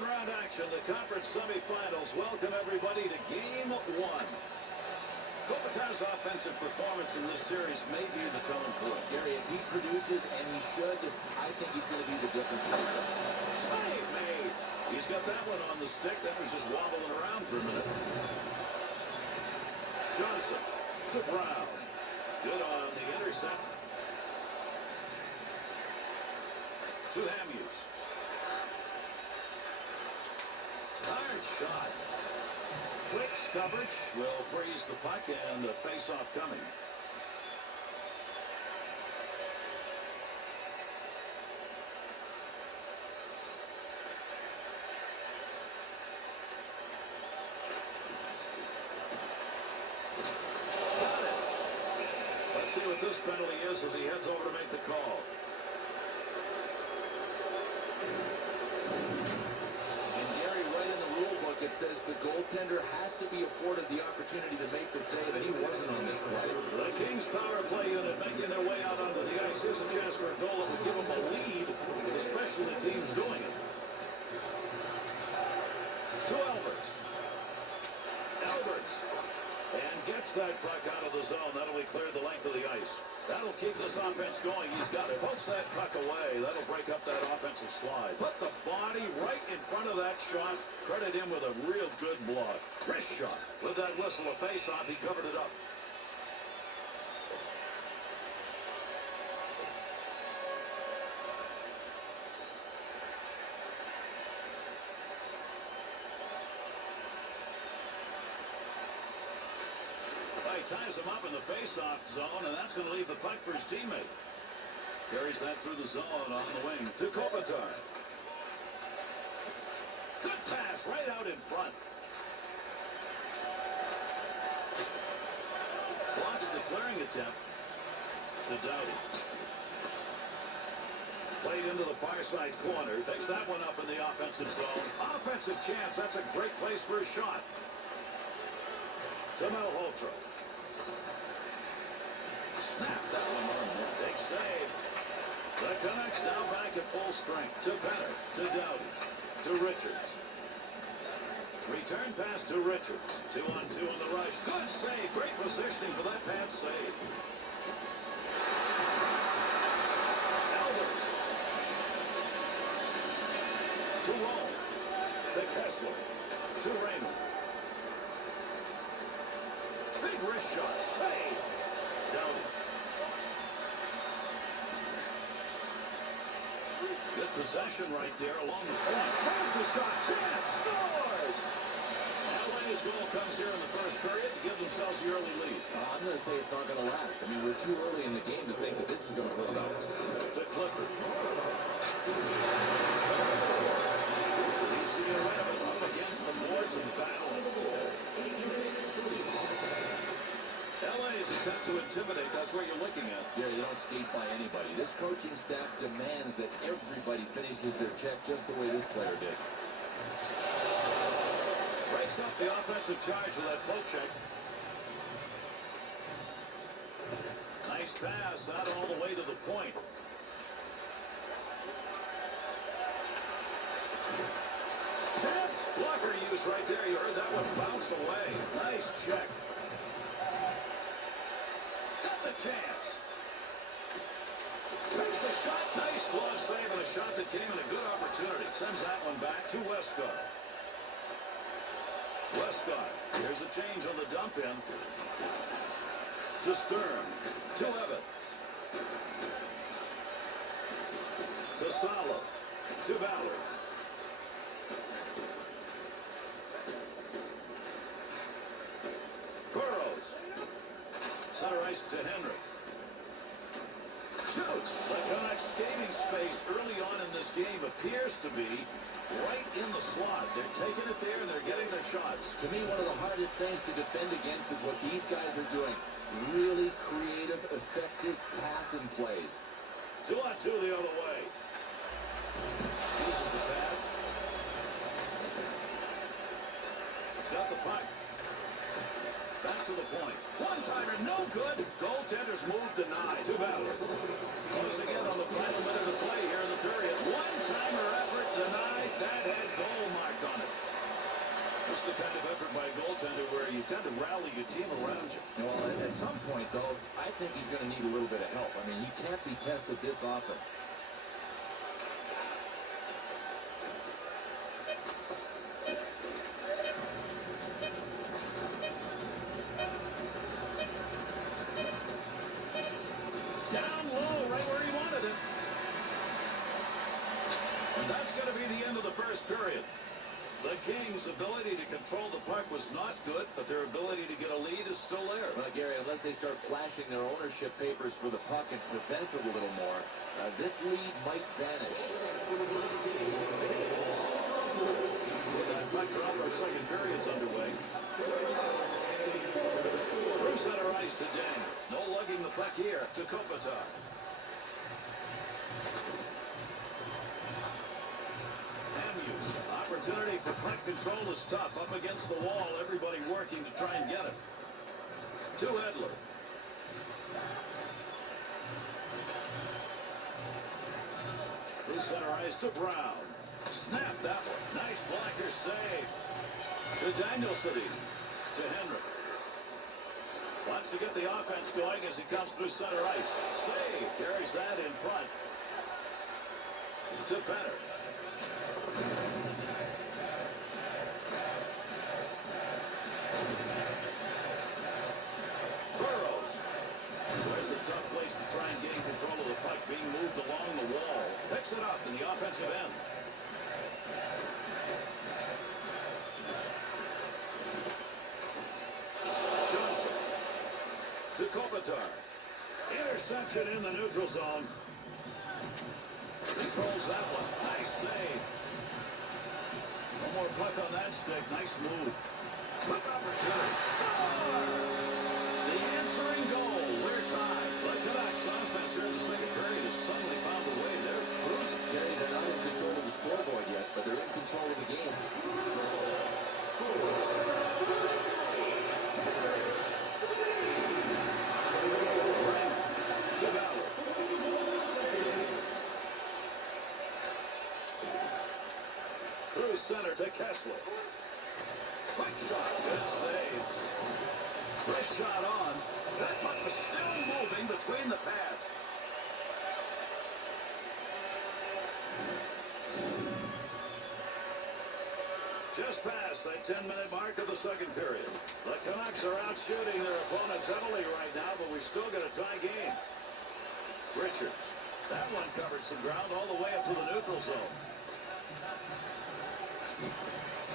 Second round action, the conference semifinals. Welcome everybody to game one. Kopitar's offensive performance in this series may be the telling point. Gary, if he produces, and he should, I think he's going to be the difference maker. Save made. He's got that one on the stick. That was just wobbling around for a minute. Johnson to Brown. Good on the intercept. To Hamhuis. Hard shot. Quick coverage will freeze the puck and the face-off coming. Got it. Let's see what this penalty is as he heads over to make the call. It says the goaltender has to be afforded the opportunity to make the save, and he wasn't on this play. The Kings power play unit making their way out onto the ice. Here's a chance for a goal that would give them a lead, especially the teams doing it. To Alberts. Alberts. And gets that puck out of the zone. That'll be cleared the length of the ice. That'll keep this offense going. He's got it. Pokes that puck away. That'll break up that offensive slide. Put the body right in front of that shot. Credit him with a real good block. Wrist shot. With that whistle, a face-off, he covered it up. He ties him up in the face-off zone, and that's going to leave the puck for his teammate. Carries that through the zone on the wing to Kopitar. Good pass right out in front. Blocks the clearing attempt to Doughty. Played into the far side corner. Takes that one up in the offensive zone. Offensive chance. That's a great place for a shot. To Malhotra. Snap that one on net. Big save. The Canucks now back at full strength. To Benner. To Doughty. To Richards. Return pass to Richards. 2-on-2 on the rush. Good save. Great positioning for that pad save. Alberts. To Rome. To Kessler. To Raymond. Big wrist shot. Save. Doughty. Good possession right there along the point. There's the shot. Chance. Scores! LA's goal comes here in the first period to give themselves the early lead. I'm going to say it's not going to last. I mean, we're too early in the game to think that this is going to hold out. To Clifford. Easy to have it up against the boards and battle. LA's attempt to intimidate, that's what you're looking at. Yeah, you don't skate by anybody. This coaching staff demands that everybody finishes their check just the way this player did. Breaks up the offensive charge of that poke check. Nice pass out all the way to the point. Chance. Blocker use right there. You heard that one bounce away. Nice check. Got the chance. Takes the shot. Nice glove save and a shot that came in a good opportunity. Sends that one back to Westcott. Westcott. Here's a change on the dump in. To Stern. To Evan. To Salo. To Ballard. Burrows. Center ice to Henry. Shoots. The Canucks skating space early on in this game appears to be right in the slot. They're taking it there and they're getting their shots. To me, one of the hardest things to defend against is what these guys are doing. Really creative, effective passing plays. 2-on-2 the other way. Uses the pad. He's got the puck. Back to the point. One-timer, no good. Goaltender's move denied. To Ballard. Closing in on the final minute of play here in the period. One-timer effort denied. That had goal marked on it. This is the kind of effort by a goaltender where you kind of rally your team around you. Well, at some point, though, I think he's going to need a little bit of help. I mean, he can't be tested this often. Down low, right where he wanted it. And that's going to be the end of the first period. The Kings' ability to control the puck was not good, but their ability to get a lead is still there. Well, Gary, unless they start flashing their ownership papers for the puck and possess it a little more, this lead might vanish. With that puck drop, our second period's underway. Through center ice to Daniel. No lugging the puck here to Kopitar. Opportunity for puck control is tough. Up against the wall, everybody working to try and get it. To Edler. Through center ice to Brown. Snap that one. Nice blocker save. To Danielson. To Henry. Wants to get the offense going as he comes through center ice. Save. Carries that in front. To Benner. Tough place to try and gain control of the puck, being moved along the wall. Picks it up in the offensive end. Johnson to Kopitar. Interception in the neutral zone. Controls that one. Nice save. No more puck on that stick. Nice move. Puck opportunity. Score! The answering goal. We're tied. The Canucks offense here in the second period has suddenly found a way. They're cruising. Gary, they're not in control of the scoreboard yet, but they're in control of the game. To Ballard. Through center to Kessler. Quick shot. Good save. First shot on. That puck was still moving between the pads. Just past that 10-minute mark of the second period. The Canucks are out shooting their opponents heavily right now, but we've still got a tie game. Richards. That one covered some ground all the way up to the neutral zone.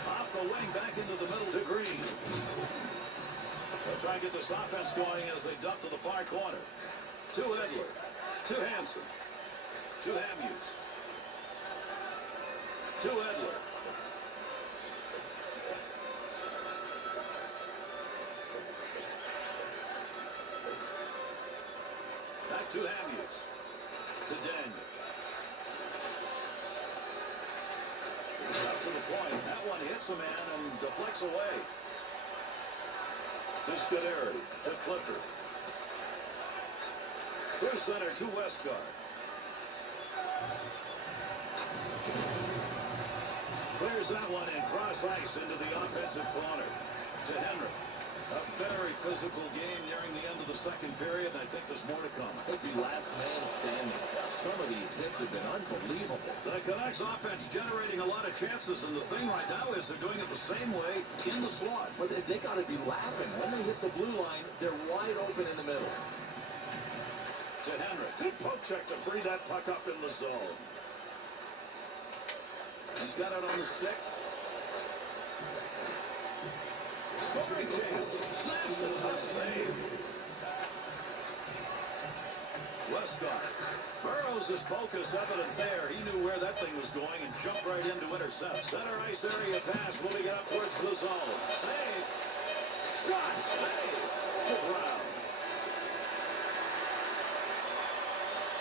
Off the wing, back into the middle to Green. They'll try and get this offense going as they dump to the far corner. To Edler. To Hansen. To Hamhuis. To Edler. Back to Hamhuis. To Daniel. Up to the point. That one hits a man and deflects away. To Scuderi. To Clifford. Through center to Westgard. Clears that one in cross ice into the offensive corner. To Henry. A very physical game nearing the end of the second period, and I think there's more to come. Could be last man standing. Some of these hits have been unbelievable. The Canucks offense generating a lot of chances, and the thing right now is they're doing it the same way in the slot. But they got to be laughing. When they hit the blue line, they're wide open in the middle. To Henry. Good poke check to free that puck up in the zone. He's got it on the stick. Scoring chance. Snaps a tough save. Westgard. Burrows' focus evident there. He knew where that thing was going and jumped right in to intercept. Center ice area pass moving it up towards the zone. Save. Shot. Save. To Brown.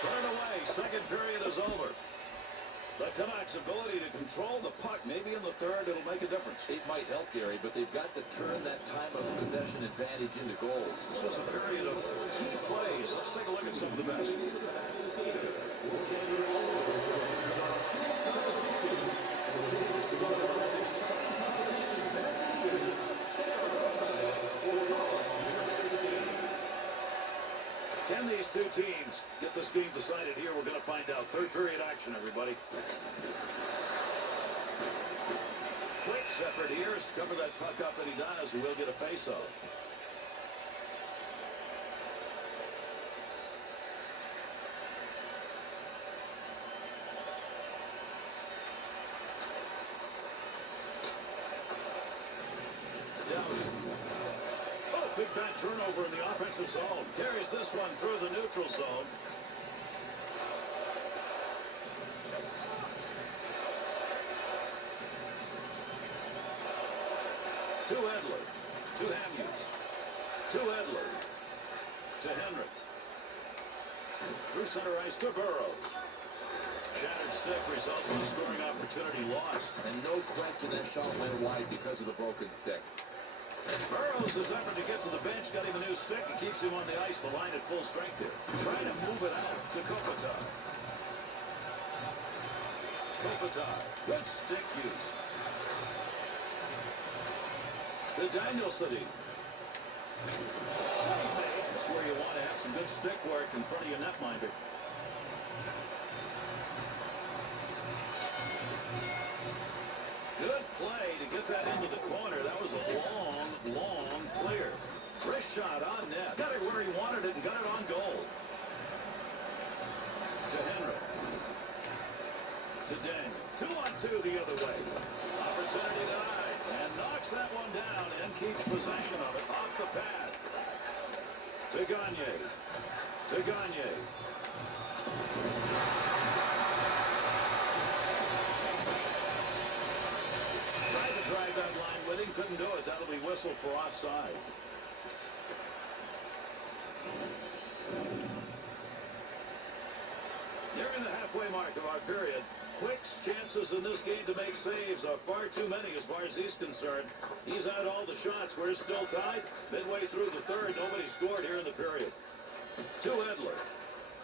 Put it away. Second period is over. The Canucks' ability to control the puck, maybe in the third, it'll make a difference. It might help, Gary, but they've got to turn that time of possession advantage into goals. This was a period of key plays. Let's take a look at some of the best. Can these two teams get this game decided here? We're going to find out. Third period action, everybody. Quick's effort here is to cover that puck up, and he does. He will get a face-off. Big bad turnover in the offensive zone. Carries this one through the neutral zone. To Edler. To Hamhuis. To Edler. To Henrik. Through center ice to Burrows. Shattered stick results in a scoring opportunity lost. And no question that shot went wide because of the broken stick. Burrows' effort to get to the bench got him a new stick and keeps him on the ice. The line at full strength here. Trying to move it out to Kopitar. Kopitar. Good stick use. To Danielson. Save made. That's where you want to have some good stick work in front of your netminder. Good play to get that into the corner. That was a long clear. Wrist shot on net. Got it where he wanted it and got it on goal. To Henry. To Daniel. 2-on-2 the other way. Opportunity denied. And knocks that one down and keeps possession of it off the pad. To Gagne. To Gagne. Tried to drive that line with him. Couldn't do it. That'll be whistled for offside. Nearing the halfway mark of our period. Quick's chances in this game to make saves are far too many as far as he's concerned. He's had all the shots. We're still tied. Midway through the third, nobody scored here in the period. To Edler.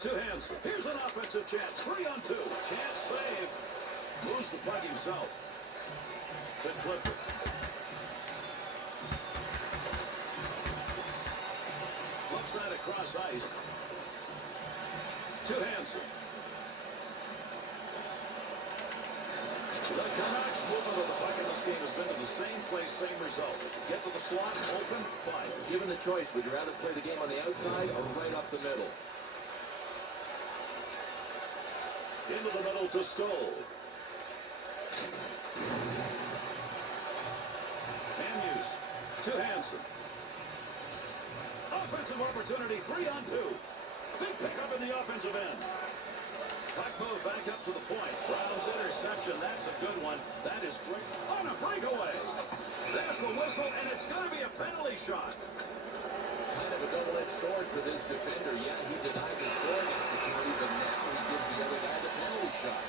To Hansen. Here's an offensive chance. 3-on-2. Chance save. Moves the puck himself. To Clifford. Flips that across ice. To Hansen. The Canucks' movement of the puck in this game has been to the same place, same result. Get to the slot, open, fire. Given the choice, would you rather play the game on the outside or right up the middle? Into the middle to Stoll. Hamhuis to Hansen. Offensive opportunity, 3-on-2. Big pickup in the offensive end. Puck move back up to the point. Brown's interception, that's a good one. That is great. On a breakaway. There's the whistle, and it's going to be a penalty shot. Kind of a double-edged sword for this defender. Yeah, he denied the scoring opportunity, but now he gives the other guy the penalty shot.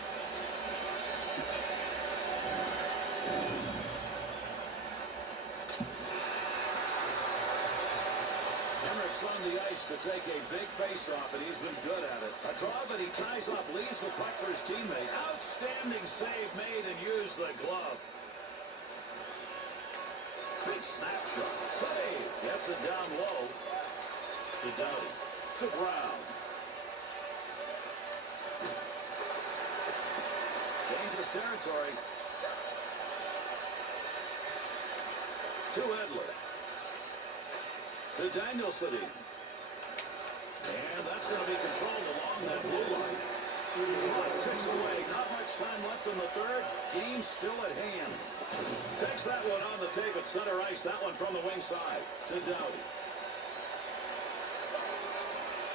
On the ice to take a big face-off, and he's been good at it. A draw that he ties up, leaves the puck for his teammate. Outstanding save made and used the glove. Big snapshot. Save. Gets it down low. To Doughty. To Brown. Dangerous territory. To Edler. To Danielson. And that's going to be controlled along that blue line. Clock ticks away. Not much time left in the third. Game still at hand. Takes that one on the tape at center ice. That one from the wing side. To Doughty.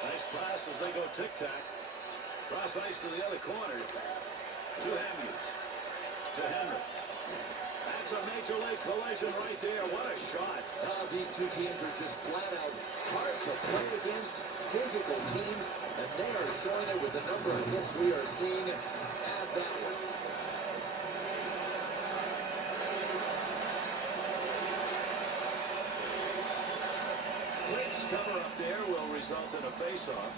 Nice pass as they go tic-tac. Cross ice to the other corner. To Hamhuis. To Henry. That's a major league collision right there. What a shot. These two teams are just flat out hard to play against, physical teams, and they are showing it with the number of hits we are seeing. Add that one. cover up there will result in a face-off.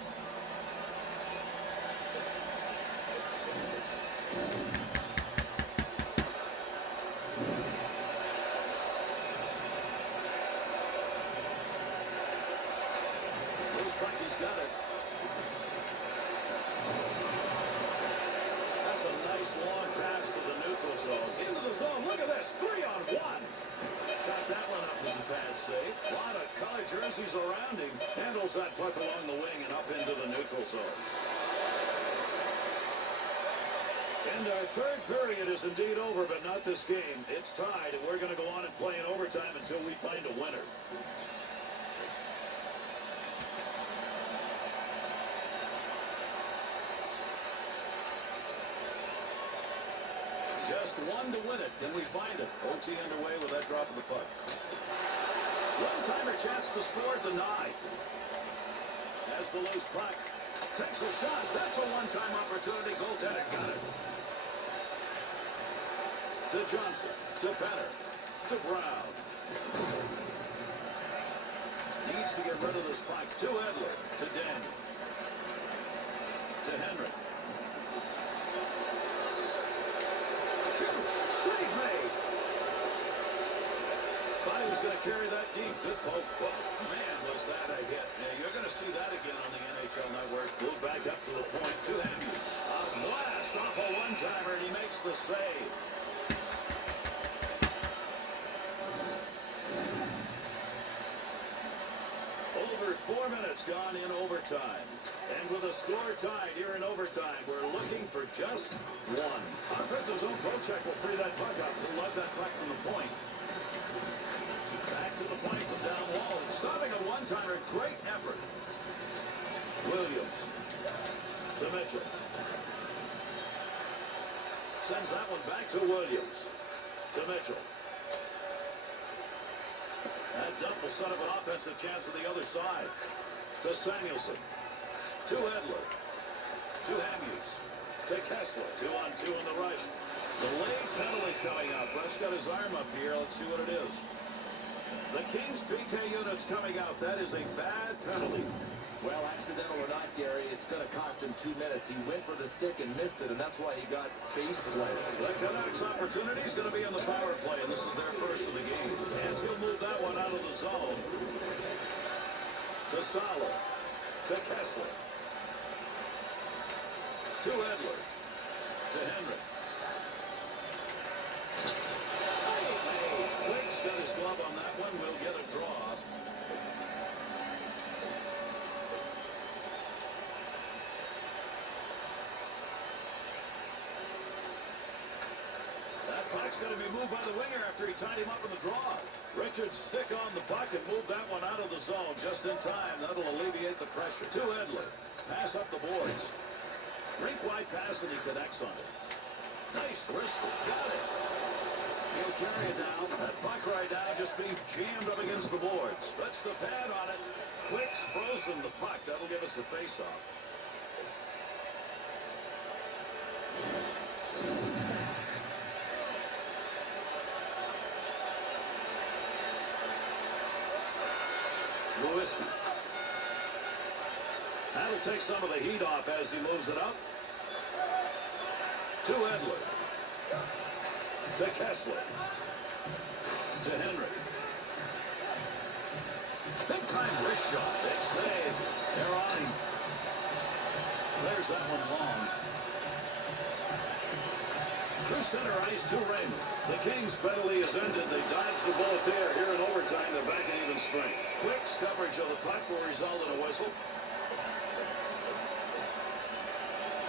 Looks like he's got it. That's a nice long pass to the neutral zone. Into the zone. Look at this. 3-on-1. Shot that one up as a bad save. A lot of colored jerseys around him. Handles that puck along the wing and up into the neutral zone. And our third period is indeed over, but not this game. It's tied, and we're going to go on and play in overtime until we find a winner. Just one to win it. Can we find it? OT underway with that drop of the puck. One-timer chance to score denied. Has the loose puck. Takes a shot. That's a one-time opportunity. Goaltender got it. To Johnson. To Penner. To Brown. Needs to get rid of this puck. To Edler. To Daniel. To Henry. Save made. Thought he was going to carry that deep. Good poke. Oh, man, was that a hit. Yeah, you're going to see that again on the NHL Network. Move back up to the point. To Hemmings. A blast off a one-timer, and he makes the save. Over 4 minutes gone in overtime. And with a score tied here in overtime, we're looking for just one. Offensive zone check will free that puck up. He'll love that puck from the point. Back to the point from down low. Stopping a one-timer. Great effort. Williams. To Mitchell. Sends that one back to Williams. To Mitchell. That dump will set up an offensive chance on the other side. To Samuelson. To Edler. To Hemmings. To Kessler. 2-on-2 in the rush. Delayed penalty coming up. Rush got his arm up here. Let's see what it is. The Kings PK unit's coming out. That is a bad penalty. Well, accidental or not, Gary, it's going to cost him 2 minutes. He went for the stick and missed it, and that's why he got face flesh. The Canucks' opportunity is going to be on the power play, and this is their first of the game. And he'll move that one out of the zone. To Sala. To Kessler. To Edler. To Henry. Quick's got his glove on that one. We'll get a draw. That puck's going to be moved by the winger after he tied him up in the draw. Richards stick on the puck and move that one out of the zone just in time. That'll alleviate the pressure. To Edler. Pass up the boards. Rink-wide pass, and he connects on it. Nice wristle. Got it. He'll carry it down. That puck right now just being jammed up against the boards. Puts the pad on it. Quick's frozen the puck. That'll give us a face-off. Lewis. That'll take some of the heat off as he moves it up. To Edler. To Kessler. To Henry. Big time wrist shot. Big save. They're on him. Clears that one long. Through center ice to Raymond. The Kings' penalty is ended. They dodged the bullet there. Here in overtime, they're back in even strength. Quick's coverage of the puck will result in a whistle.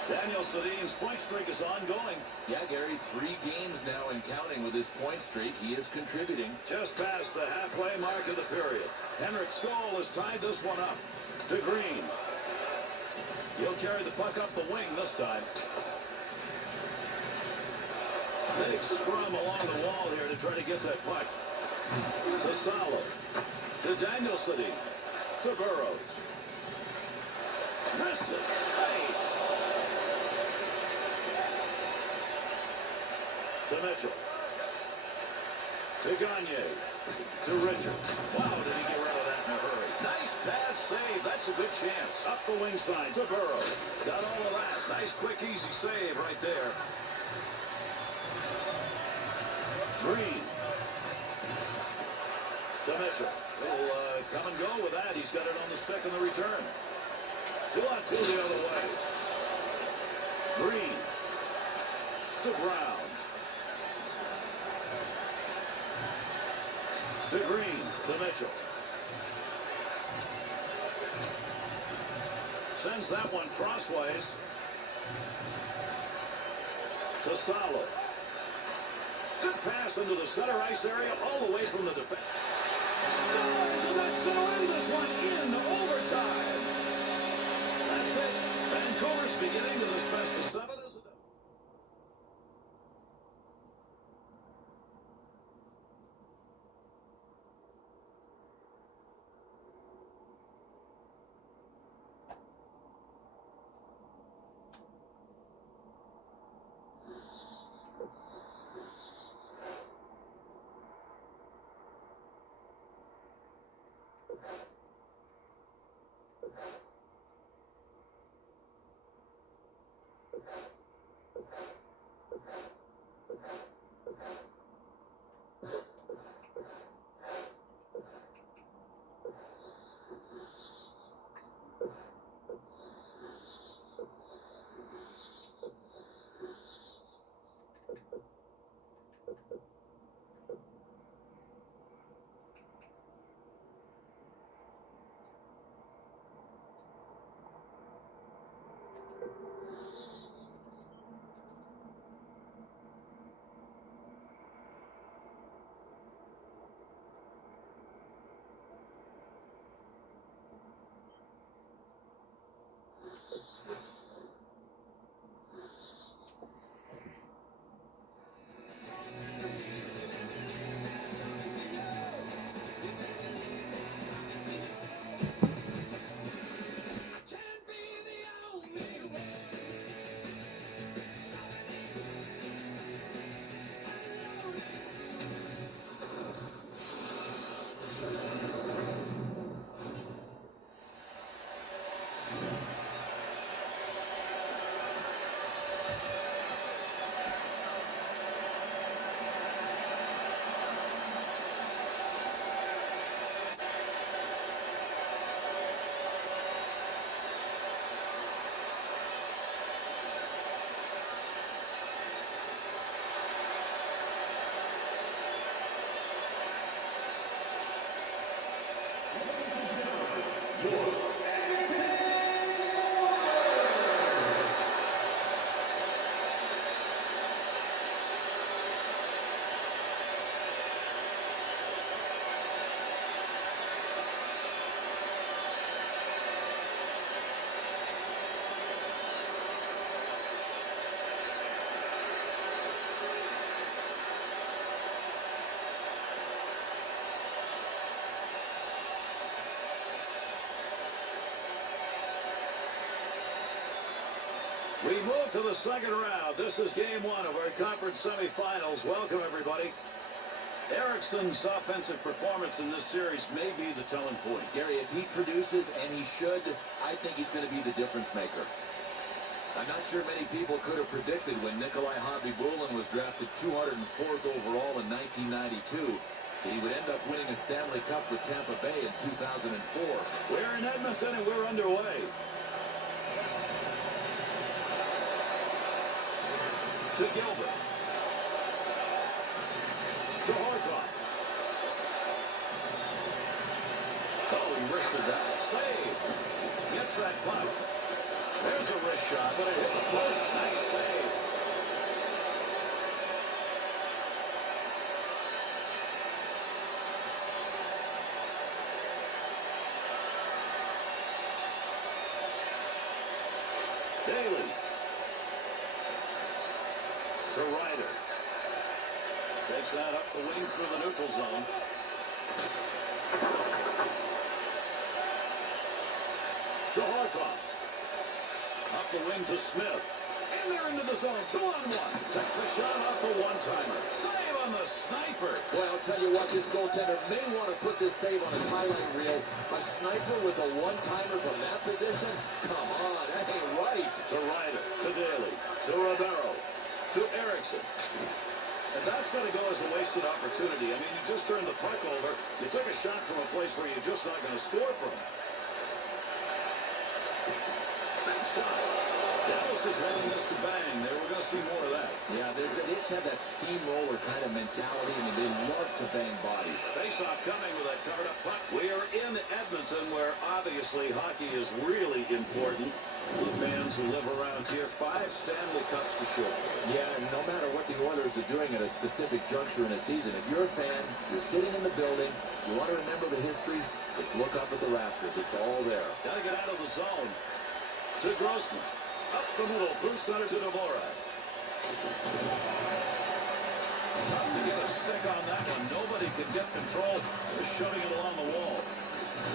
Daniel Sedin's point streak is ongoing. Yeah, Gary, 3 games now and counting with his point streak. He is contributing. Just past the halfway mark of the period. Henrik Skoll has tied this one up. To Green. He'll carry the puck up the wing this time. Big scrum along the wall here to try to get that puck. To Sala. To Daniel Sedin. To Burrows. Misses. Save. To Mitchell. To Gagne. To Richards. Wow, did he get rid of that in a hurry. Nice pass. save. That's a good chance. Up the wing side to Burrow. Got all of that. Nice, quick, easy save right there. Green. To Mitchell. He'll come and go with that. He's got it on the stick in the return. 2-on-2 the other way. Green. To Brown. To Green. To Mitchell. Sends that one crossways. To Salo. Good pass into the center ice area, all the way from the defense. So that's going to end this one in overtime. That's it. Vancouver's beginning to this best of 7 as a We move to the second round. This is game 1 of our conference semifinals. Welcome, everybody. Eriksson's offensive performance in this series may be the telling point. Gary, if he produces, and he should, I think he's going to be the difference maker. I'm not sure many people could have predicted when Nikolai Khabibulin was drafted 204th overall in 1992 that he would end up winning a Stanley Cup with Tampa Bay in 2004. We're in Edmonton and we're underway. To Gilbert. To Horcoff. Oh, he wristed that. Save. Gets that puck. There's a wrist shot, but it hit the post. Nice save. Daly. To Ryder. Takes that up the wing through the neutral zone. To Horcoff. Up the wing to Smith. In there into the zone. 2-on-1. Takes a shot off the one-timer. Save on the sniper. Boy, I'll tell you what, this goaltender may want to put this save on his highlight reel. A sniper with a one-timer from that position? Come on, that ain't right. To Ryder, to Daly, to Ribeiro, to Erickson. And that's going to go as a wasted opportunity. I mean, you just turned the puck over. You took a shot from a place where you're just not going to score from. Big shot. Dallas is heading this to bang. We're going to see more of that. Yeah, they just have that steamroller kind of mentality, and they love to bang bodies. Face-off coming with that covered up puck. We are in Edmonton, where obviously hockey is really important. The fans who live around here, 5 Stanley Cups to show for it. Yeah, and no matter what the Oilers are doing at a specific juncture in a season, if you're a fan, you're sitting in the building, you want to remember the history, just look up at the rafters. It's all there. Got to get out of the zone. To Grossman. Up the middle, through center to Dvorak. Tough to get a stick on that one. Nobody can get control. They're shoving it along the wall.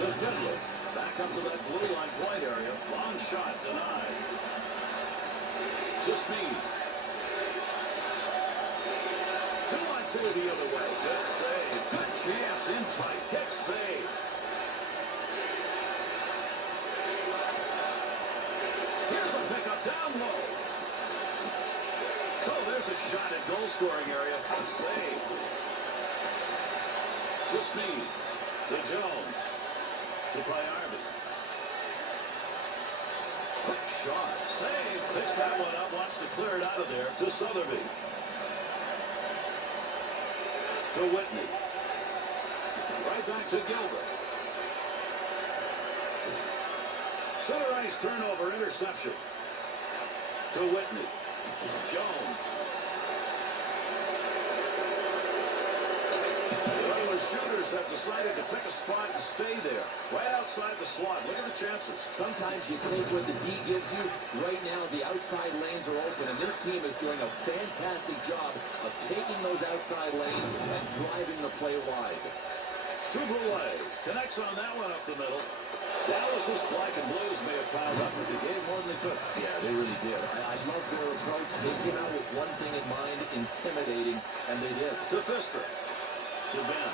To Fiddler. Back up to that blue line point area. Long shot, denied. To Sneed. 2-on-2 the other way. Good save. Good chance in tight. Kick save. Here's a pickup down low. Oh, there's a shot in goal scoring area. Tough save. To Sneed. To Jones. To Priarby. Quick shot. Save. Picks that one up. Wants to clear it out of there. To Sotheby. To Whitney. Right back to Gilbert. Center ice turnover, interception. To Whitney. Jones. The Oilers shooters have decided to pick a spot and stay there. Right outside the slot. Look at the chances. Sometimes you take what the D gives you. Right now, the outside lanes are open, and this team is doing a fantastic job of taking those outside lanes and driving the play wide. To Brule. Connects on that one up the middle. Dallas's black and blues may have piled up, but they gave more than they took. Yeah, they really did. I love their approach. They came out with one thing in mind, intimidating, and they did. To Fister. To Ben.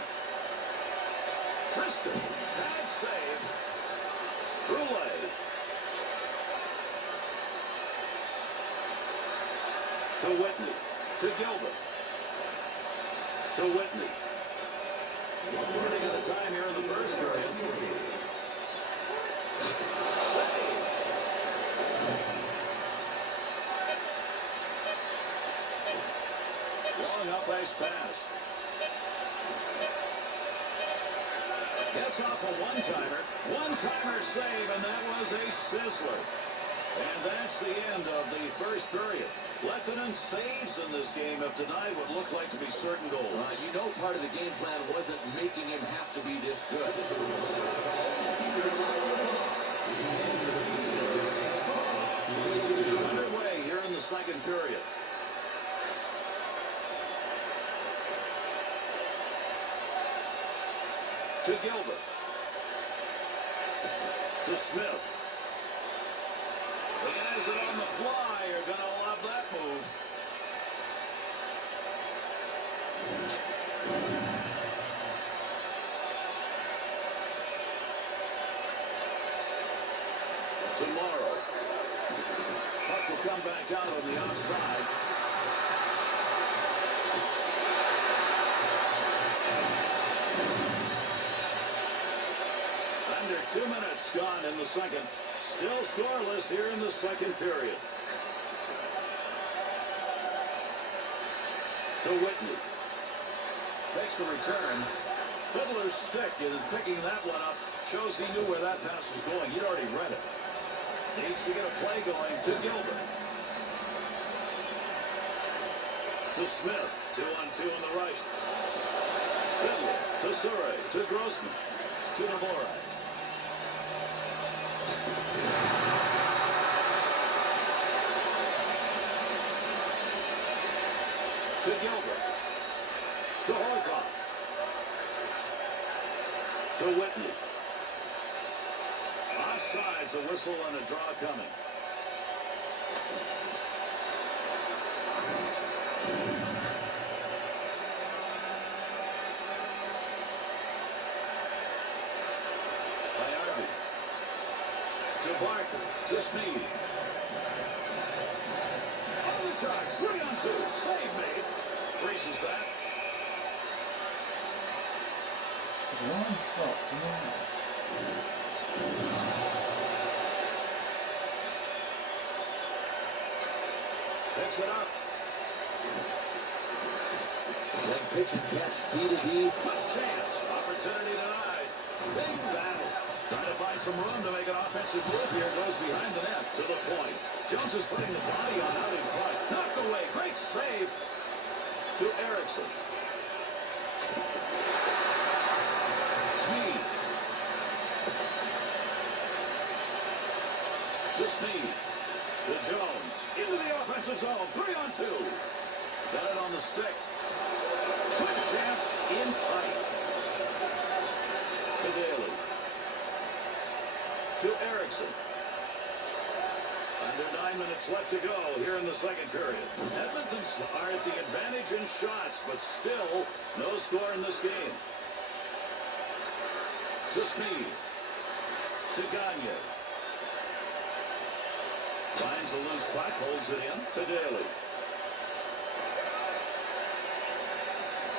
Fister. Bad save. Brule. To Whitney. To Gilbert. To Whitney. Running out of time here in the first period. Long up ice pass. Gets off a one-timer. One-timer save, and that was a sizzler. And that's the end of the first period. Lehtinen saves in this game have denied what looked like to be certain goals. You know part of the game plan wasn't making him have to be this good. Underway here in the second period. To Gilbert. To Smith. The guys that on the fly are going to love that move. Tomorrow. Puck will come back out on the outside. Under 2 minutes gone in the second. Still scoreless here in the second period. To Whitney. Takes the return. Fiddler's stick in picking that one up. Shows he knew where that pass was going. He'd already read it. Needs to get a play going to Gilbert. To Smith. 2-on-2 on the right. Fiddler. To Surrey. To Grossman. To Dvorak. To Gilbert. To Horcoff. To Whitney. Offsides, a whistle and a draw coming. To Barker. To Smead. On the charge. 3-on-2. Save made. Braces that. One. Oh, come on. Picks it up. Then pitch and catch, D to D. Good chance. Opportunity denied. Big battle. Trying to find some room to make an offensive move here. Goes behind the net to the point. Jones is putting the body on out in front. Knocked away. Great save to Erickson. Smead. To Smead. To Jones. Into the offensive zone. 3-on-2. Got it on the stick. Good chance in tight. To Daly. To Erickson. Under 9 minutes left to go here in the second period. Edmonton are at the advantage in shots, but still no score in this game. To Smead. To Gagne. Finds a loose puck, holds it in. To Daly.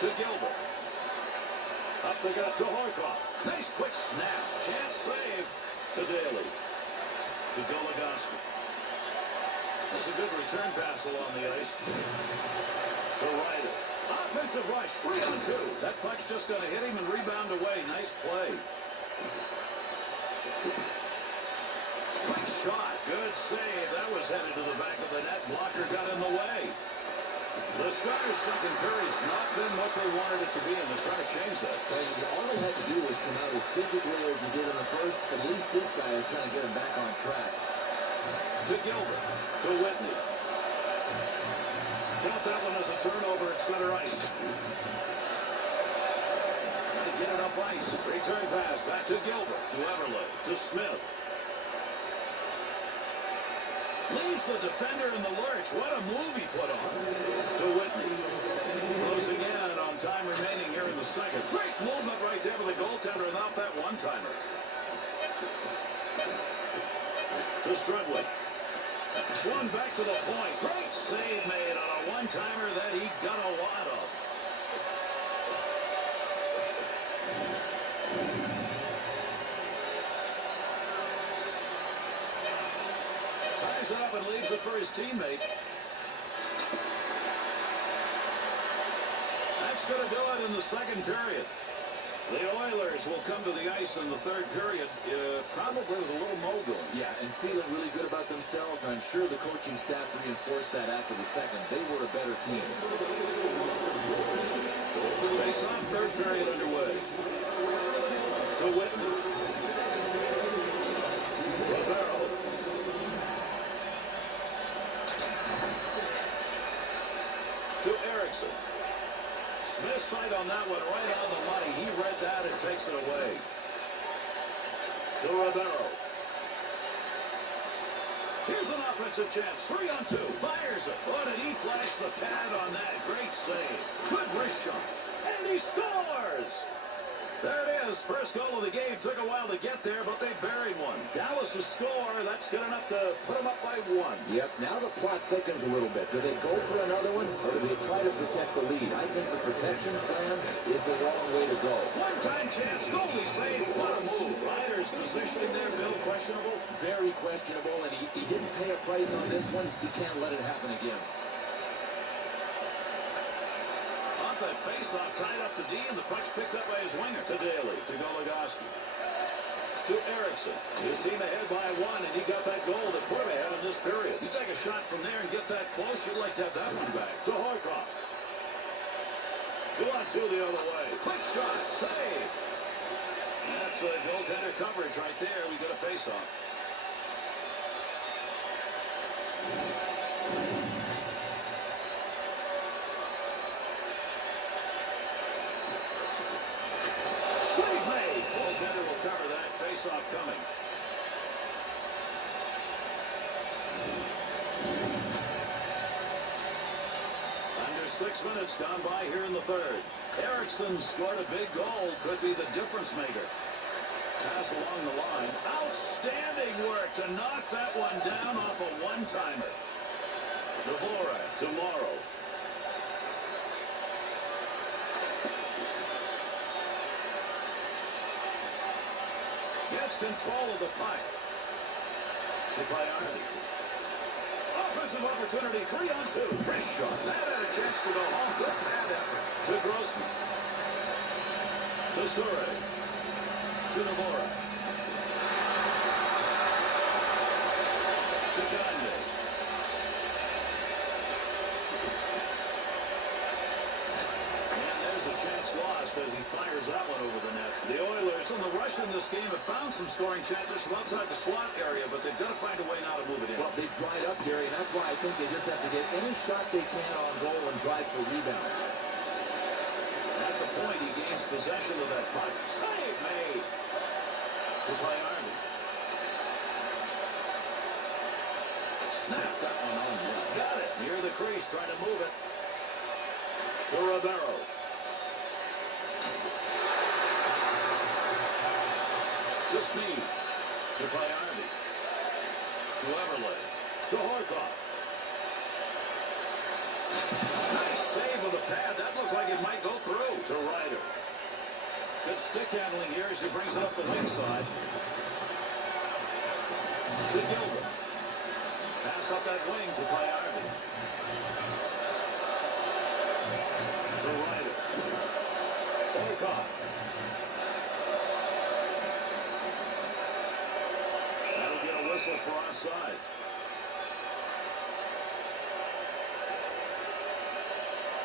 To Gilbert. Up the gut to Horkoff. Nice quick snap. Chance save to Daly. To Goligoski. That's a good return pass along the ice. To Ryder. Offensive rush. 3-on-2. That puck's just going to hit him and rebound away. Nice play. Quick shot. Good save. That was headed to the back of the net. Blocker got in the way. The Stars' second period's not been what they wanted it to be, and they're trying to change that. All they had to do was come out as physically as he did in the first. At least this guy is trying to get him back on track. To Gilbert. To Whitney. Got that one as a turnover at center ice. Trying to get it up ice. Return pass back to Gilbert. To Everly. To Smith. Leaves the defender in the lurch. What a move he put on. To Whitney. Closing in on time remaining here in the second. Great movement right there with the goaltender and off that one-timer. To Strudwick. Swung back to the point. Great save made on a one-timer that he got a lot of. Ties it up and leaves it for his teammate. That's going to do it in the second period. The Oilers will come to the ice in the third period, probably with a little mo going. Yeah, and feeling really good about themselves. I'm sure the coaching staff reinforced that after the second. They were a better team. Face-off, third period underway. To Whitney. Romero. To Erickson. Smith's sight on that one right on the money. He read that and takes it away. To Romero. Here's an offensive chance. 3-on-2. Fires it. Oh, did he flash the pad on that? Great save. Good wrist shot. And he scores! There it is. First goal of the game. Took a while to get there, but they buried one. Dallas' score. That's good enough to put them up by one. Yep, now the plot thickens a little bit. Do they go for another one, or do they try to protect the lead? I think the protection plan is the wrong way to go. One-time chance. Goalie save. What a move. Ryder's positioning there, Bill. Questionable. Very questionable, and he didn't pay a price on this one. He can't let it happen again. Off that face-off, tied up to D, and the puck's picked up by his winger. To Daly. To Goligoski. To Erickson. His team ahead by one, and he got that goal that put him ahead in this period. You take a shot from there and get that close, you'd like to have that one back. To Horkoff. 2-on-2 the other way. Quick shot. Save. That's a goaltender coverage right there. We get a face-off. Save made. Goaltender will cover that. Face-off coming. Under 6 minutes gone by here in the third. Erickson scored a big goal. Could be the difference maker. Pass along the line. Outstanding work to knock that one down off a one-timer. Dvorak tomorrow. Gets control of the puck. To Payardi. Offensive opportunity, 3-on-2. Wrist shot. That had a chance to go home. Good pad effort. To Grossman. To Surrey. To Dvorak. To Gagne. And there's a chance lost as he fires that one over the net. The Oilers in the rush in this game have found some scoring chances from outside the slot area, but they've got to find a way now to move it in. Well, they've dried up, Gary, and that's why I think they just have to get any shot they can on goal and drive for rebounds. At the point, he gains possession of that puck. Save made. To Payardi. Snap that one on. Got it. Near the crease, trying to move it. To Ribeiro. To Sneed. To Payardi. To Everley. To Horkoff. Nice save with the pad. That looks like it might go through. To Ryder. Good stick handling here as he brings it up the wing side. To Gilbert. Pass up that wing to Payardi. To Ryder. Horkoff. That'll get a whistle for offside.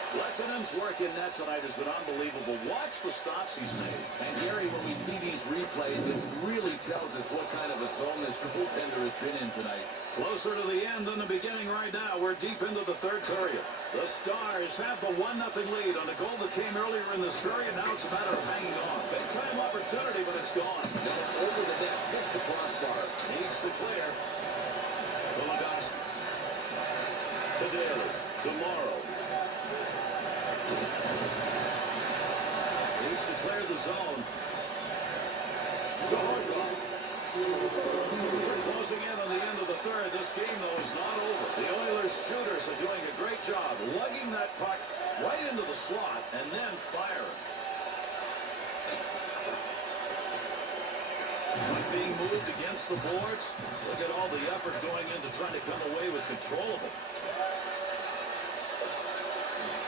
Lettonen's work in net tonight has been unbelievable. Watch the stops he's made. And, Gary, when we see these replays, it really tells us what kind of a zone this goaltender has been in tonight. Closer to the end than the beginning right now. We're deep into the third period. The Stars have the 1-0 lead on a goal that came earlier in this period. Now it's a matter of hanging on. Big-time opportunity, but it's gone. Now over the net, missed the crossbar. Needs to clear. To Legoski. To Daly. Tomorrow. Needs to clear the zone. To Horkoff. We're closing in on the end of the third. This game, though, is not over. The Oilers shooters are doing a great job lugging that puck right into the slot and then firing. Puck being moved against the boards. Look at all the effort going into trying to come away with control of it.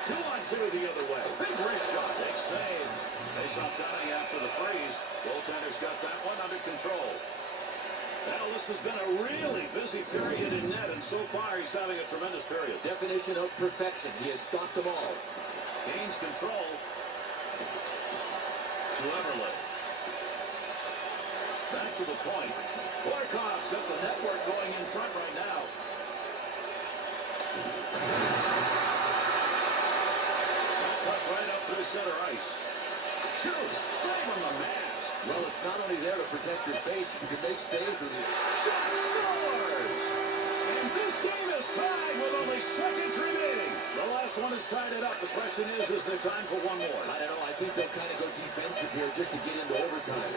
2-on-2 the other way. Big wrist shot. Big save. Face off Downey after the freeze. Goaltender's got that one under control. Well, this has been a really busy period in net, and so far he's having a tremendous period. Definition of perfection. He has stopped them all. Gains control. To Everley. Back to the point. Horkoff's got the network going in front right now. Puck right up through center ice. Shoots. Save on the mask. Well, it's not only there to protect your face, you can make saves with it. Shot scores! And this game is tied with only seconds remaining. The last one has tied it up. The question is there time for one more? I don't know. I think they'll kind of go defensive here just to get into overtime.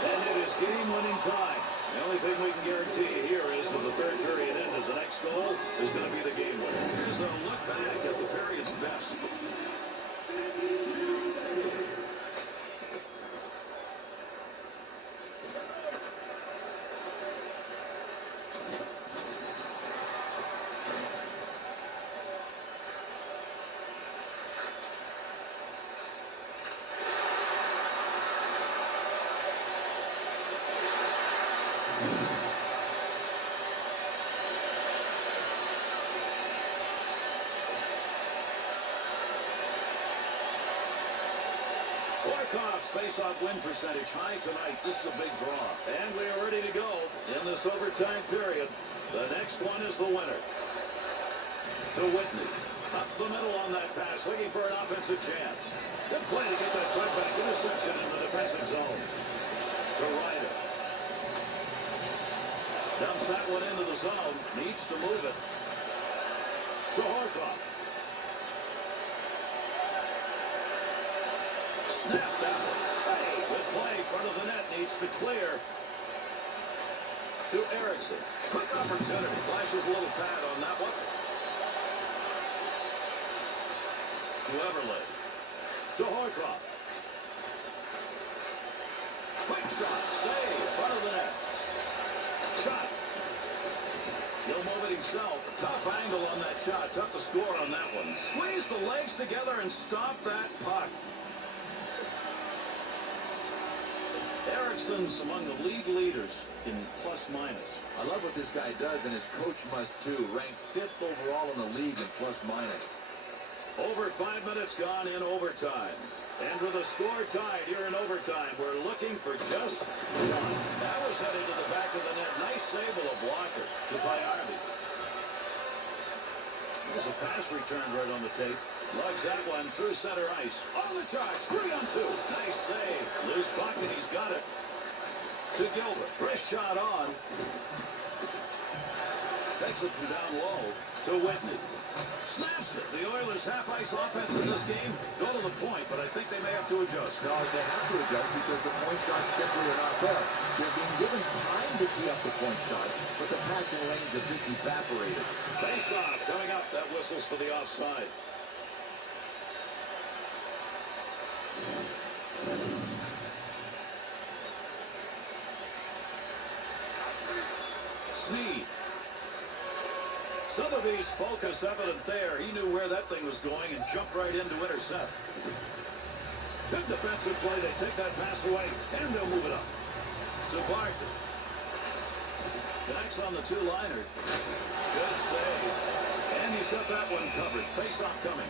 And it is game-winning time. The only thing we can guarantee you here is when the third period ended, the next goal is going to be the game winner. Here's a look back at the period's best. Horkoff's face-off win percentage high tonight. This is a big draw. And we are ready to go in this overtime period. The next one is the winner. To Whitney. Up the middle on that pass, looking for an offensive chance. Good play to get that puck back. Interception in the defensive zone. To Ryder. Dumps that one into the zone. Needs to move it. To Horkoff. Snap that one. Save. Good play. Front of the net needs to clear. To Erickson. Quick opportunity. Flashes a little pad on that one. To Everly. To Horcroft. Quick shot. Save. Front of the net. Shot. He'll move it himself. Tough angle on that shot. Tough to score on that one. Squeeze the legs together and stop that puck. Erickson's among the league leaders in plus-minus. I love what this guy does, and his coach must too. Ranked 5th overall in the league in plus-minus. Over 5 minutes gone in overtime. And with the score tied here in overtime, we're looking for just one. That was headed to the back of the net. Nice save of a blocker to Payardi. There's a pass returned right on the tape. Lugs that one through center ice. On the charge, 3-on-2. Nice save. Loose puck, and he's got it. To Gilbert. Wrist shot on. Takes it from down low to Whitney. Snaps it. The Oilers' half-ice offense in this game go to the point, but I think they may have to adjust. No, they have to adjust because the point shots simply are not there. They're being given time to tee up the point shot, but the passing lanes have just evaporated. Face-off coming up. That whistles for the offside. Sneed. Some of his focus evident there. He knew where that thing was going and jumped right in to intercept. Good defensive play. They take that pass away, and they'll move it up. To Barton. Connects on the two-liner. Good save. And he's got that one covered. Face-off coming.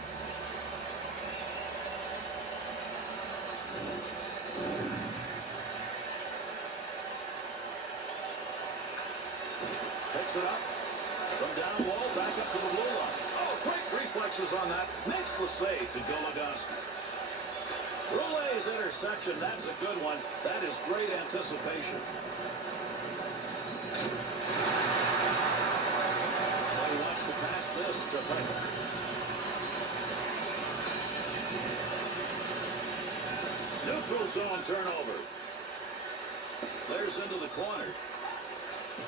Picks it up. From down low, back up to the blue line. Oh, quick reflexes on that. Makes the save to Goligoski. Roulet's interception, that's a good one. That is great anticipation. Well, he wants to pass this to Becker. Neutral zone turnover. Clears into the corner.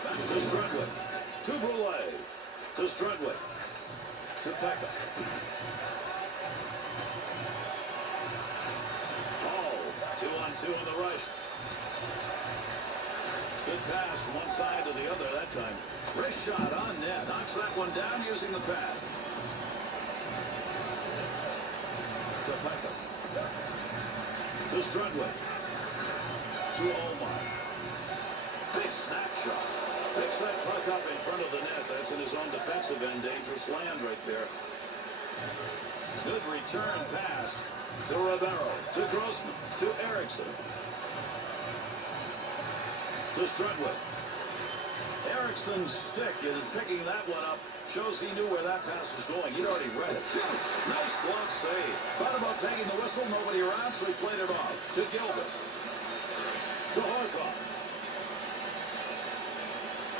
Back to Strudwick. To Roulet. To Strudwick. To Pekka. Oh, 2-on-2 on the rush. Good pass from one side to the other that time. Wrist shot on net. Knocks that one down using the pad. To Pekka. To Strudwick. To Omar. Big snapshot. Picks that puck up in front of the net. That's in his own defensive end. Dangerous land right there. Good return pass to Ribeiro. To Grossman. To Erickson. To Strudwick. Erickson's stick in picking that one up shows he knew where that pass was going. He'd already read it. Shoots. Nice glove save. Thought about taking the whistle. Nobody around, so he played it off. To Gilbert. To Horcroft.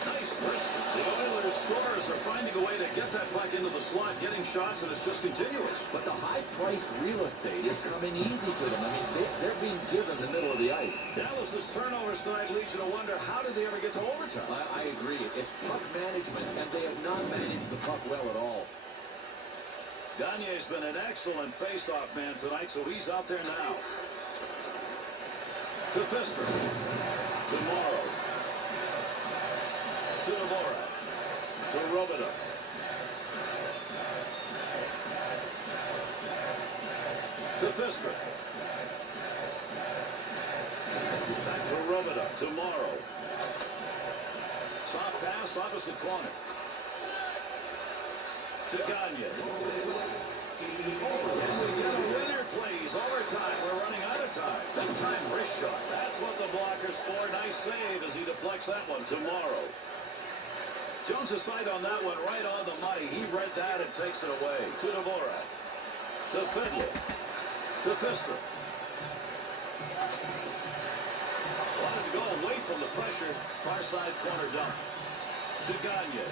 Nice wrist. The Oilers scorers are finding a way to get that puck into the slot, getting shots, and it's just continuous. But the high-priced real estate is coming easy to them. I mean, they're being given the middle of the ice. Dallas's turnovers tonight leads you to wonder, how did they ever get to overtime? I agree. It's puck management, and they have not managed the puck well at all. Gagne's been an excellent face-off man tonight, so he's out there now. To Fister. To Morrow. To Dvorak. To Robidoux. To Fister. Back to Robidoux. To Morrow. Soft pass, opposite corner. To Gagne. Can we get a winner, please? Overtime. We're running out of time. Big time wrist shot. That's what the blocker's for. Nice save as he deflects that one. Tomorrow. Jones' sight on that one right on the money. He read that and takes it away. To Dvorak. To Findlay. To Fister. Wanted to go away from the pressure. Far side corner dump. To Gagne.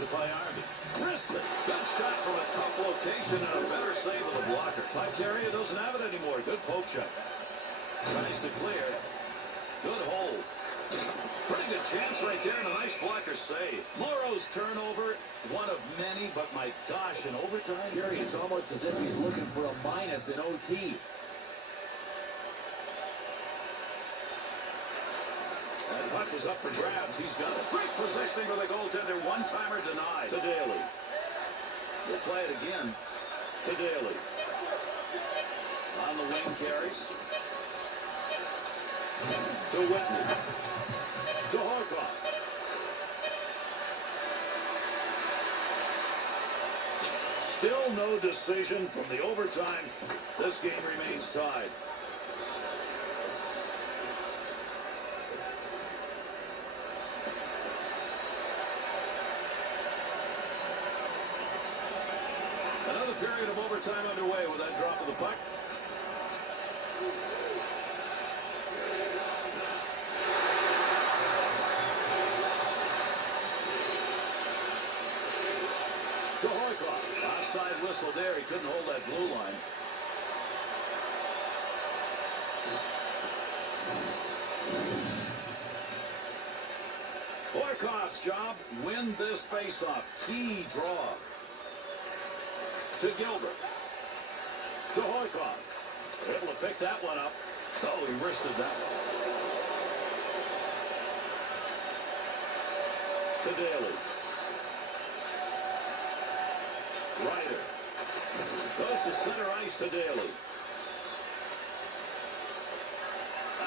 To Payardi. Wrists it. Good shot from a tough location and a better save of the blocker. By carry, it doesn't have it anymore. Good poke check. Tries to clear. Good hold. Pretty good chance right there and a nice blocker save. Morrow's turnover, one of many, but my gosh, in overtime. Jerry, it's almost as if he's looking for a minus in OT. That puck is up for grabs. He's got a great positioning with a goaltender. One-timer denied to Daly. We'll play it again to Daly. On the wing carries. To Whitney. To Horkoff. Still no decision from the overtime. This game remains tied. Another period of overtime underway with that drop of the puck. To Horkoff. Offside whistle there. He couldn't hold that blue line. Horkoff's job, win this faceoff. Key draw. To Gilbert. To Horkoff. Able to pick that one up. Oh, he wristed that one. To Daly. Ryder. Goes to center ice to Daly.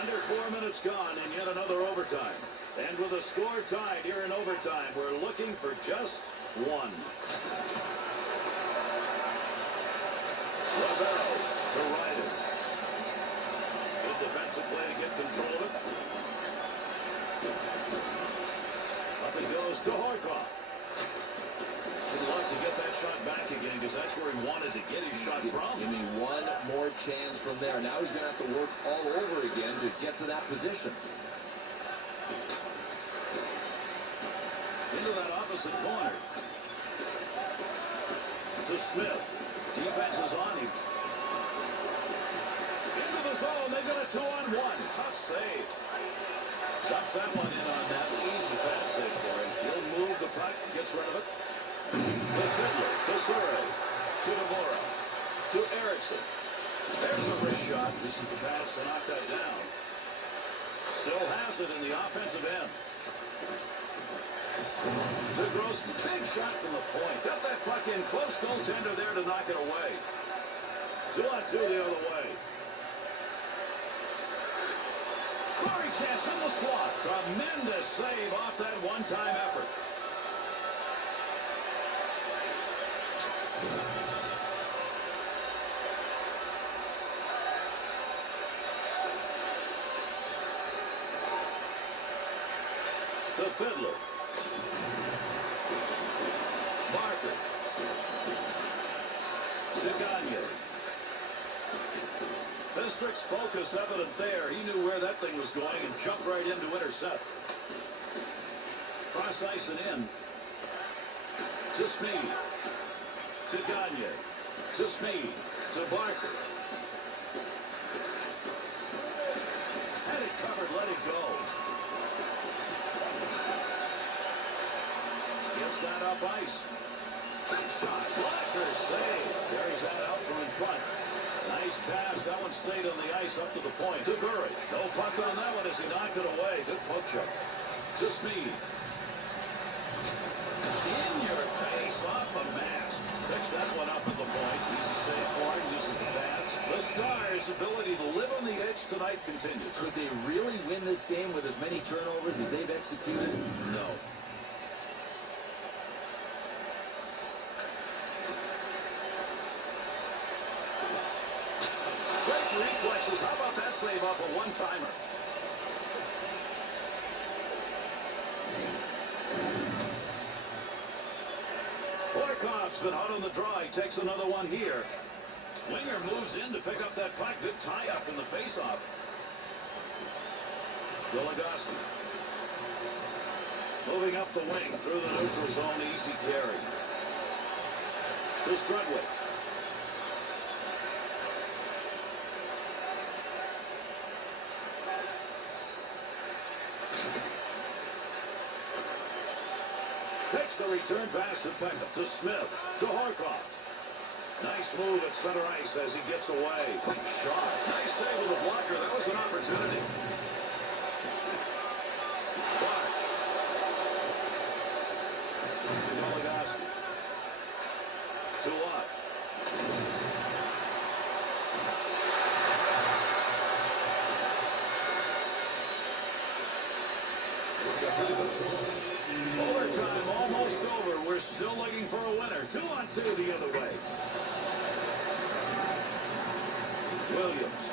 Under 4 minutes gone and yet another overtime. And with a score tied here in overtime, we're looking for just one. Lavero to Ryder. Good defensive play to get control of it. Up it goes to Horkoff. He'd love to get that shot back again because that's where he wanted to get his shot from. Give me one more chance from there. Now he's going to have to work all over again to get to that position. Into that opposite corner. To Smith. Defense is on him. Into the zone. They got a 2-on-1. Tough save. Dumps that one in on that. Easy pass save for him. He'll move the puck. Gets rid of it. To Fiddler. To Surrey. To Demora. To Erickson. There's a wrist shot. This is the pass to knock that down. Still has it in the offensive end. To Grossman. Big shot from the point. Got that puck in. Close goaltender there to knock it away. 2-on-2 the other way. Scoring chance in the slot. Tremendous save off that one-time effort. To Fiddler. Barker. To Gagne. Fistrik's focus evident there. He knew where that thing was going and jumped right in to intercept. Cross ice and in. To Smead. To Gagne. To Smead. To Barker. Had it covered, let it go. Gets that up ice. Big shot. Blocker save. Carries that out from in front. Nice pass. That one stayed on the ice up to the point. To Burridge. No puck on that one as he knocked it away. Good poke check. To Smead. In your face off the mask. Picks that one up at the point. Easy save for him. Uses the pads. The Stars' ability to live on the edge tonight continues. Could they really win this game with as many turnovers as they've executed? No. Reflexes. How about that save off a one-timer? Horkoff's been out on the draw. He takes another one here. Winger moves in to pick up that puck. Good tie-up in the face-off. Goligoski. Moving up the wing through the neutral zone. Easy carry. To Strudwick. the return pass to Peckham, to Smith, to Horkoff. Nice move at center ice as he gets away. Quick shot. Nice save with the blocker. That was an opportunity. Clark. Goligoski. To Watt. Overtime almost over. We're still looking for a winner. 2-on-2 the other way. Williams.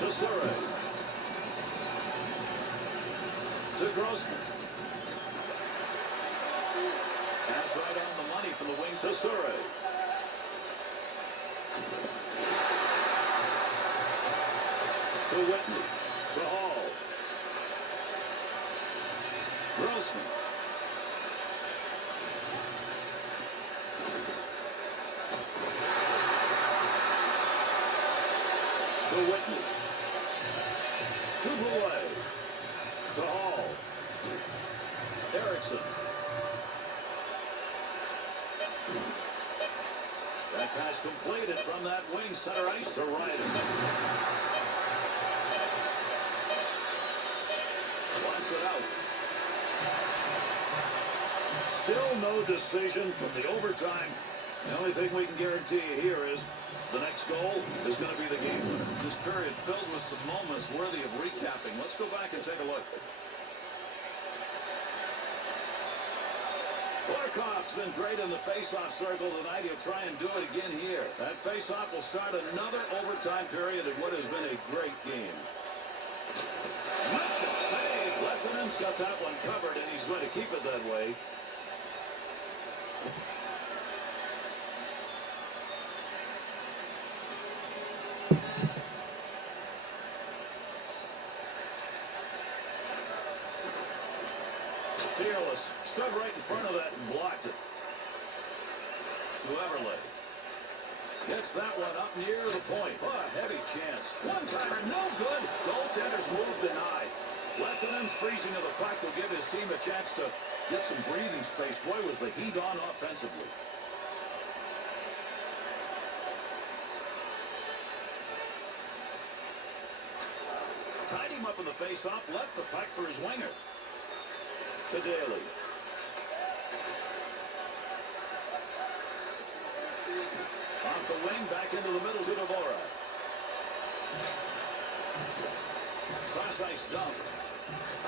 To Surrey. To Grossman. That's right on the money from the wing to Surrey. To Whitney. To Hall. Grossman. To Whitney. To Boulet. To Hall. Erickson. That pass completed from that wing center ice to Ryder. Wants it out. Still no decision from the overtime. The only thing we can guarantee you here is the next goal is going to be the game winner. This period filled with some moments worthy of recapping. Let's go back and take a look. Horkoff's been great in the face-off circle tonight. He'll try and do it again here. That face-off will start another overtime period in what has been a great game. Lefton save. Lefton's got that one covered, and he's going to keep it that way. Fearless. Stood right in front of that and blocked it. To Everly. Gets that one up near the point. Oh, a heavy chance. One-timer, no good. Goaltender's move denied. Lefton's freezing of the puck will give his team a chance to get some breathing space. Boy, was the heat on offensively. Tied him up in the face-off, left the puck for his winger. To Daly. Off the wing, back into the middle to Dvorak. Cross ice dump.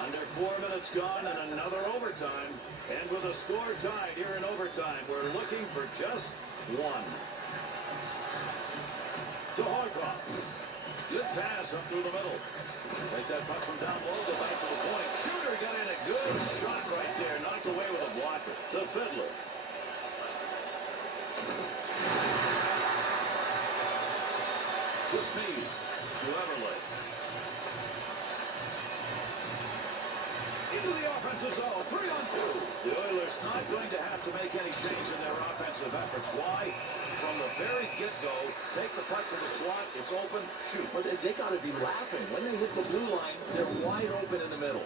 Under 4 minutes gone and another overtime. And with a score tied here in overtime, we're looking for just one. To Horkoff. Good pass up through the middle. Take that puck from down low, go back to the point. Shooter got in a good shot right there. Knocked away with a blocker. To Fiddler. To Speed. To Everly. Into the offensive zone. 3-on-2. The Oilers not going to have to make any change in their offensive efforts. Why? From the very get-go, take the puck to the slot, it's open, shoot. But they got to be laughing. When they hit the blue line, they're wide open in the middle.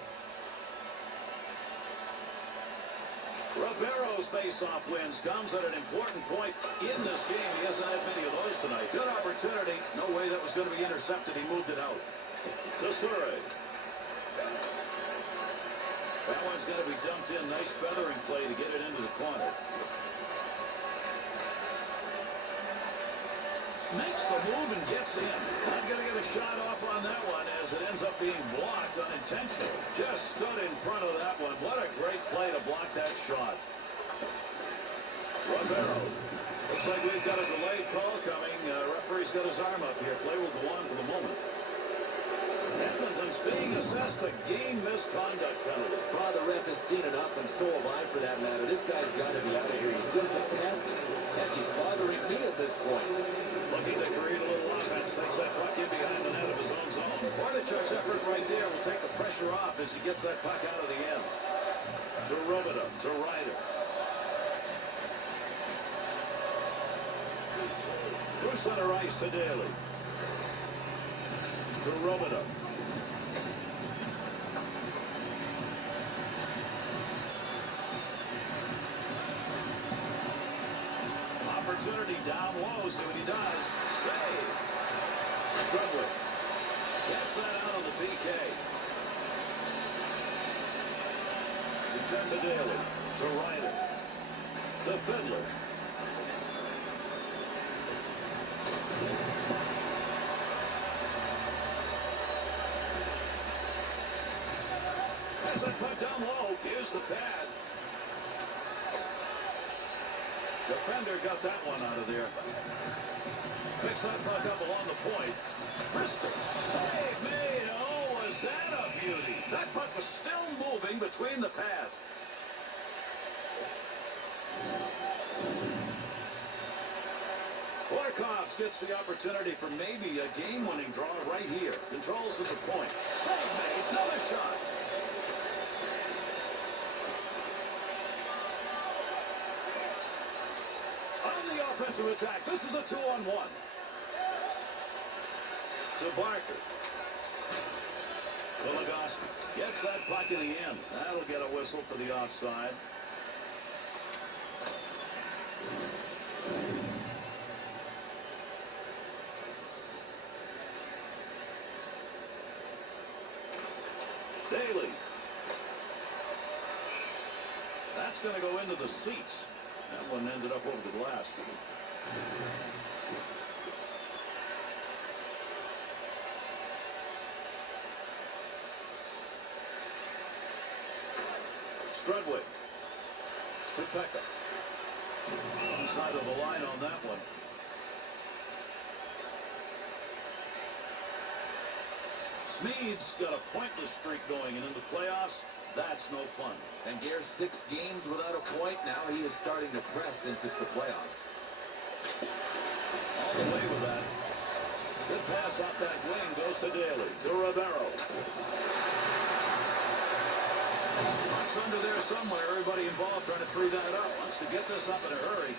Ribeiro's face-off wins comes at an important point in this game. He hasn't had many of those tonight. Good opportunity. No way that was going to be intercepted. He moved it out. To Surrey. That one's got to be dumped in. Nice feathering play to get it into the corner. Makes the move and gets in. Not going to get a shot off on that one as it ends up being blocked unintentionally. Just stood in front of that one. What a great play to block that shot. Ribeiro. Looks like we've got a delayed call coming. Referee's got his arm up here. Play will go on for the moment. Edmonton's being assessed a game misconduct penalty. Well, the ref has seen enough, and so have I for that matter. This guy's got to be out of here. He's just a pest, and he's bothering me at this point. Looking to create a little offense. Takes that puck in behind the net of his own zone. Bardichuk's effort right there will take the pressure off as he gets that puck out of the end. To Robida. To Ryder. Through center ice to Daly. To Robida. opportunity down low. See what he does. Save. Strudwick gets that out on the PK. Return to Daly. To Ryder. To Fiddler. As that puck down low, here's the pad. Defender got that one out of there. Picks that puck up along the point. Bristol. Save made. Oh, was that a beauty? That puck was still moving between the pads. Barkovs gets the opportunity for maybe a game-winning draw right here. Controls at the point. Save made. Another shot. Offensive attack. This is a 2-on-1. To Barker. Wiligowski gets that puck in the end. That'll get a whistle for the offside. Daly. That's going to go into the seats. That one ended up over the glass. Strudwick to Pekka. Wrong side of the line on that one. Smead's got a pointless streak going, and in the playoffs, that's no fun. And Gare's 6 games without a point. Now he is starting to press since it's the playoffs. All the way with that. Good pass off that wing. Goes to Daly. To Ribeiro. Puck's under there somewhere. Everybody involved trying to free that up. Wants to get this up in a hurry.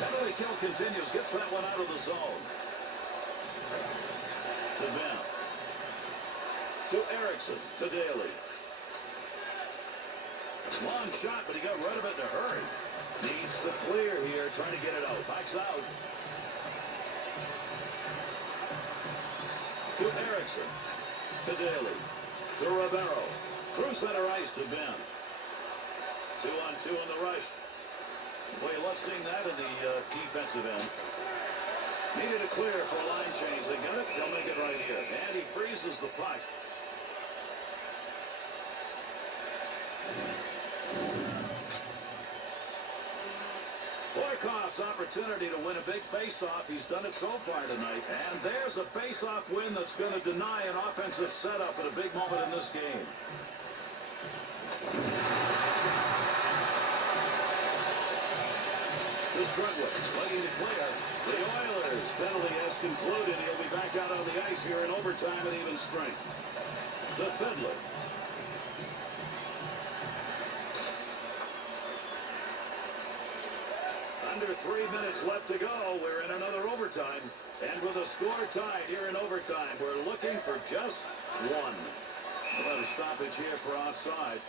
Penalty kill continues. Gets that one out of the zone. To Ben. To Erickson. To Daly. Long shot, but he got rid of it in a hurry. Needs to clear here, trying to get it out. Backs out. To Erickson. To Daly. To Ribeiro. Through center ice to Ben. 2-on-2 in the rush. Boy, let's see that in the defensive end. Needed a clear for a line change. They got it. They'll make it right here. And he freezes the puck. Barkov's opportunity to win a big face-off. He's done it so far tonight. And there's a face-off win that's going to deny an offensive setup at a big moment in this game. To Strudwick, looking to clear. The Oilers penalty has concluded. He'll be back out on the ice here in overtime at even strength. To Fiddler. Under 3 minutes left to go. We're in another overtime. And with a score tied here in overtime, we're looking for just one. We'll have a stoppage here for offside.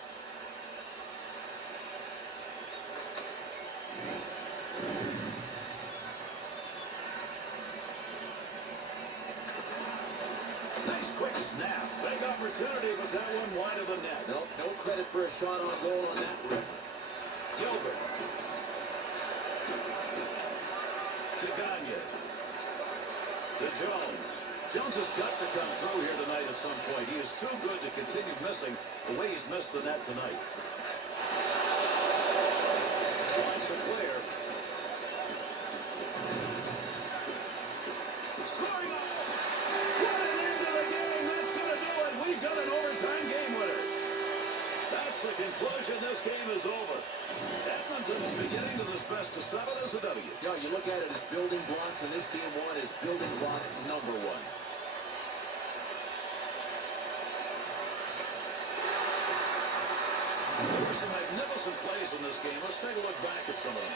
Nice quick snap. Big opportunity, but that one wide of the net. No credit for a shot on goal on that rip. Gilbert. To Gagne. To Jones. Jones has got to come through here tonight at some point. He is too good to continue missing the way he's missed the net tonight. Lines are clear. Scoring off! What an end to the game! That's going to do it! We've got an overtime game winner. That's the conclusion. This game is over. Edmonton's beginning to this best of 7 as a W. Yeah, you look at it as building blocks, and this game 1 is building block number 1. There were some magnificent plays in this game. Let's take a look back at some of them.